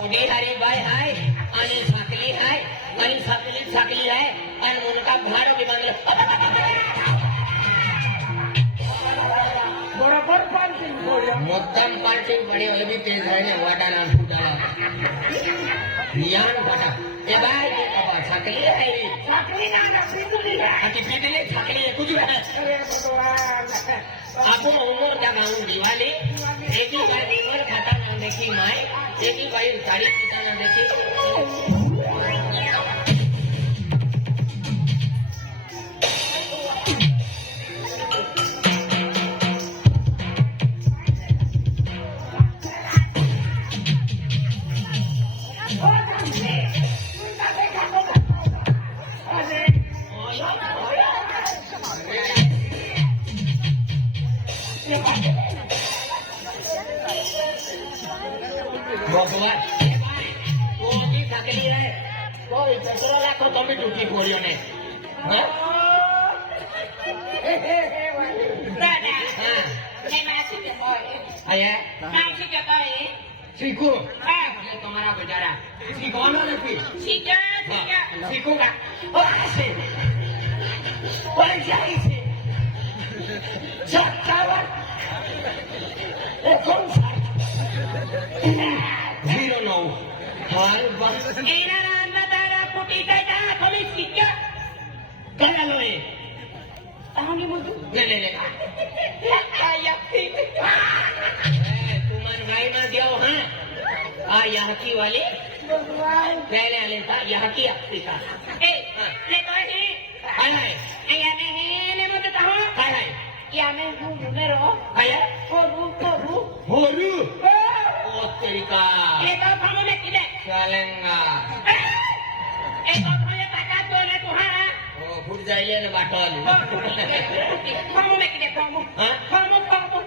उडी हरिभाई हाय आणि साखली हाय आणि साखली साखली आहे आणि मुलगा बी बांधलं बरोबर पालखी मुद्दाम पार्टी बने वाले भी तेज है ने वाटाला फुटाला यान फाटा ए बाय ते बाबा साखली आहे रे साखरी नाना पिंजरी आहे. आती पिटले साखली आहे है भगवान। आपको उमर का गाँव दिवाली। एक बार उमर खाता देखी माई एक ही बार साड़ी पिता ना બોસ વાત કોની થકેલી રહે કોઈ છોકરો રાખો તમારા બજારા શીખવાનો નથી શીખો જાય છે We don't know how, but... Kaya ले ले ले Africa. Ito kamu na kina. Salenga. Ito kamu takat do na tuha. Oh, put jaiye na batol. Kamu na kina kamu. Kamu kamu.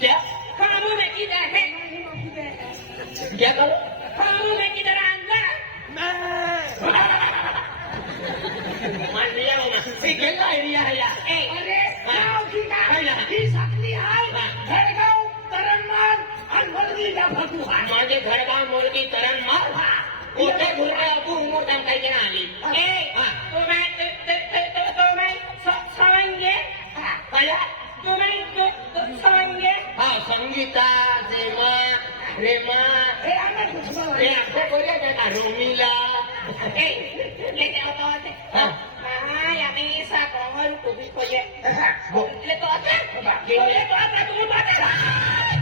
Kya? Kamu na kina hai. क्या करो Camus में किधर आंगा मैं मान लिया होगा सीखेगा आइडिया है मोठा फसू म्हणजे घरगाव मोरगी तरण मार मोठे झुरडे अपू उमर दमकायचे ना आली संगीता जेमा रेमा. हे आपल्या बोलले का? रोमिला. আমি সাগর কবি কয়ে বললে তো আছে বললে তো আছে তুমি বাজার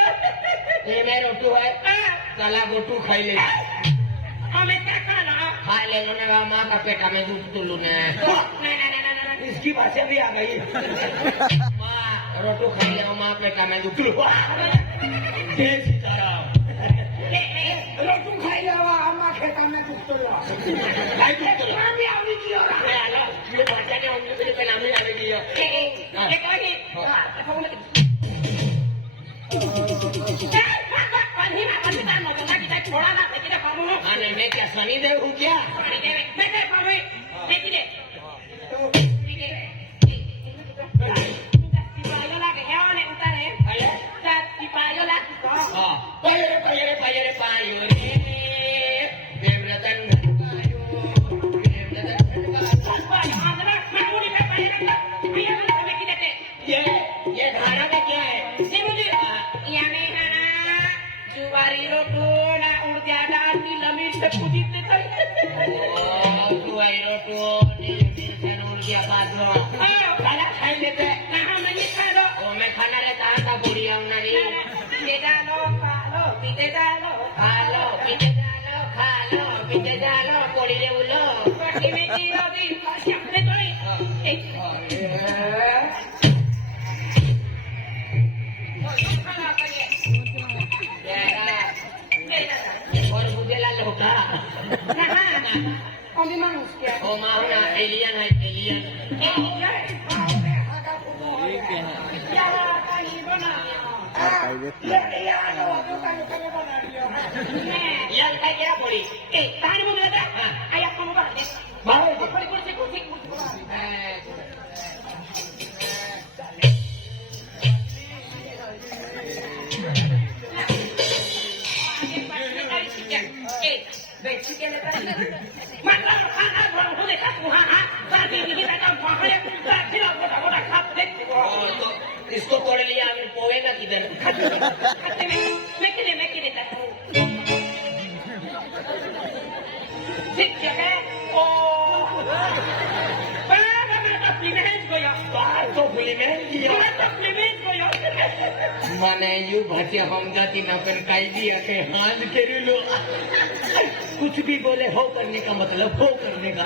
हे मे रोटू आहे चला गोटू खाईले અમે તા ખાના खाय लेलो ना माँ का पेटा में दूध तुलू ने ના ના ના ના ના इसकी भाषा भी आ गई माँ रोटू खाई ले माँ पेटा में दूध तुलू जय सीताराम रोटू खायला वा, आम्हा खेताना दुखतो वा. काय दूध तुलू आम्ही आवडी दियो Mide un kya. Mide pawe. Mide. Payo गया बादलो खाना खाई लेते ना हम नहीं खालो ओ मैं खाना रे था बुढ़िया उनारी पीते डालो खालो पीते डालो खा लो डालो खा लो डालो कोड़ी ले उलो पार्टी में की रोटी अपने तो नहीं और बुझेला loka. Nah, કોલીમાં મુસ્કે ઓ મારું એલિયન હે એલિયન यार क्या बोली ए तान मुंह लगा आया कौन बात है मारो पकड़ पकड़ से कुछ ಮನೆಯು ಭಾಷೆ ಹೊಂದಾತಿ ನಾಪನ್ कायदी आके हाथ घेर लो। कुछ भी बोले हो करने का मतलब हो करने का।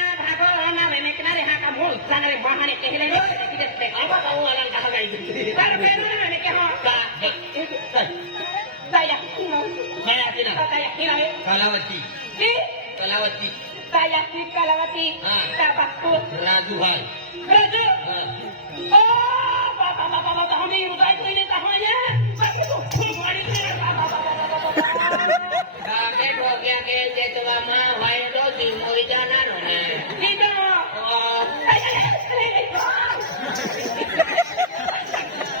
ಅವನಲ್ಲ ನೆನಕಿನಾರೆ saya si Kalawati. Udah itu ini lama. તો મોઈ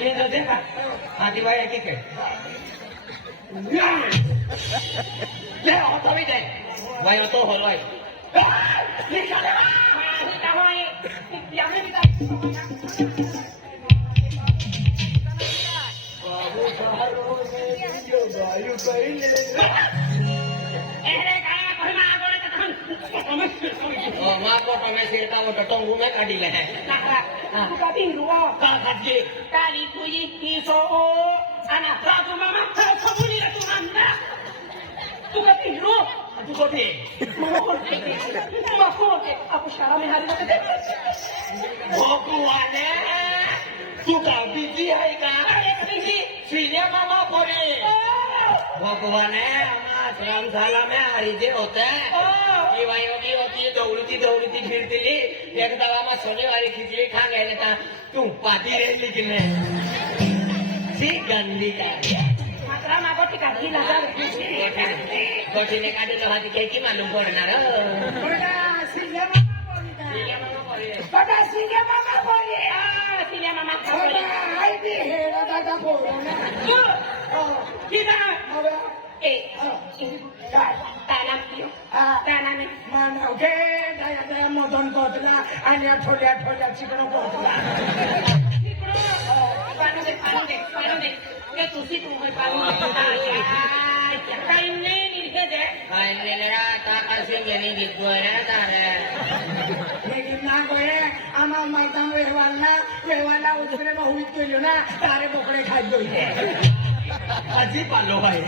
એ નથી આદિભાઈ આખી કહે લે ઓટો બી જાય ભાઈ ઓટો હલવાય બાબુ ભાઈ Oh, mga po, pamasir ka, wag katong bunga, kadila. Nakrak. Kapatid, ruwa. Kakadye. Kali po yung iso, o. Ana, bago mama, kapuli na tumanda. Tukapin, ruwa. Tukote. Mamokote. Mamokote. Ako siya, may hari na kita. Bokuwane. Tukabiti, hay ka. Ay, kabiti. Sinya mama po rin. Bokuwane, ama. स्नान झाला म्या हरीचे होत्या ती by होती होती दौडती दौडती फिरतेली। एकदा मामा सोनेवारी खिचली खा घ्यायला का तू पाती रेली की नाही? गंदी काय मात्रा मागो ती काढली की मालूम पडणार हो. ना. कह की मालूम पड़ना रो Pada singa mama boleh. Ah, singa mama boleh. Oh, kita. Eh, tanam dia. Tanam ni. Sikro. Panu dek, panu dek, panu dek. Ke tu si tu mai panu dek. Ay, kain ni ni ke dek. Kain ni nera tak kasih jadi gitu ya tarik. আমার মাইতাম রেওয়াল্লা রেওয়াল্লা উঠে হুই তৈল না তারে বকরে খাদ্য Aji palo hai.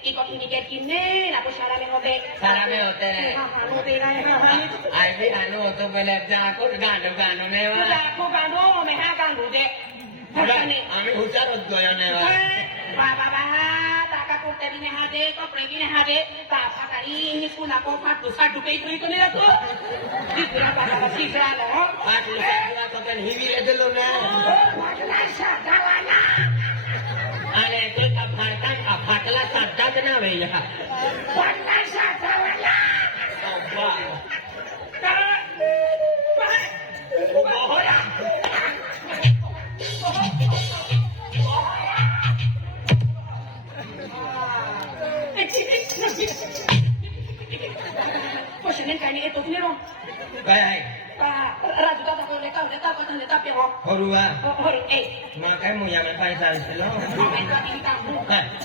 Ikaw pinigyan kinin, ako siya namin hobe. Sarami hote. Hobe na yun. Ay, di ano, ito pala, ako, gano-gano na yun. Ako, gano, may hagang hobe. আমি হুচার উদ্গয়নে বাবা Tapi nih hade, kok pergi nih hade. Bapak tadi ini pun aku empat dosa dupe itu itu nih tuh. Di berapa kali sih lo? Empat dosa dua token hiwi aja lo nih. Waduh, sadarana. अरे तो अफाटन अफाटला साधा ना भैया पटना साधा वाला કઈ? રાજુ દાદા નો લેતા લેતા બધા લેતા પેલો હોરુઆ હોરુ એ. માં કઈ મુ યામે પૈસા આવી લો.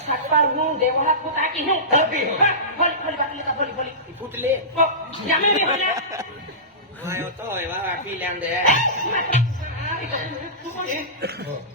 સકવાર હું દેવના કુતા કી હું. કપી હો. ભલી ભલી બાકી લેતા ભલી ભલી. ફૂટ લે. યામે મે હને આયો તો એવા આખી લેંદે આવી તો તું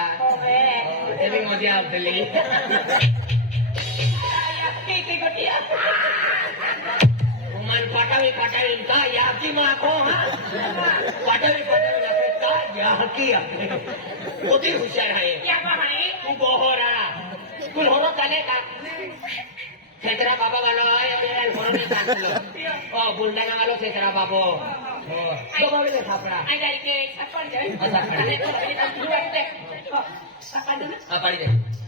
तेरी मुझे आप दिली उमर पटावी पटावी का यहाँ की माँ को हाँ पटावी पटावी का यहाँ की उतनी होशियार है तू बोहरा कुल हो चले का খেতরা বাবা ভালো হয় গরমে কাটলো ও বুলডানা ভালো খেতরা বাবো ও তো বলে ছাপড়া আই যাই কে ছাপড়া যাই આ પાડી દે.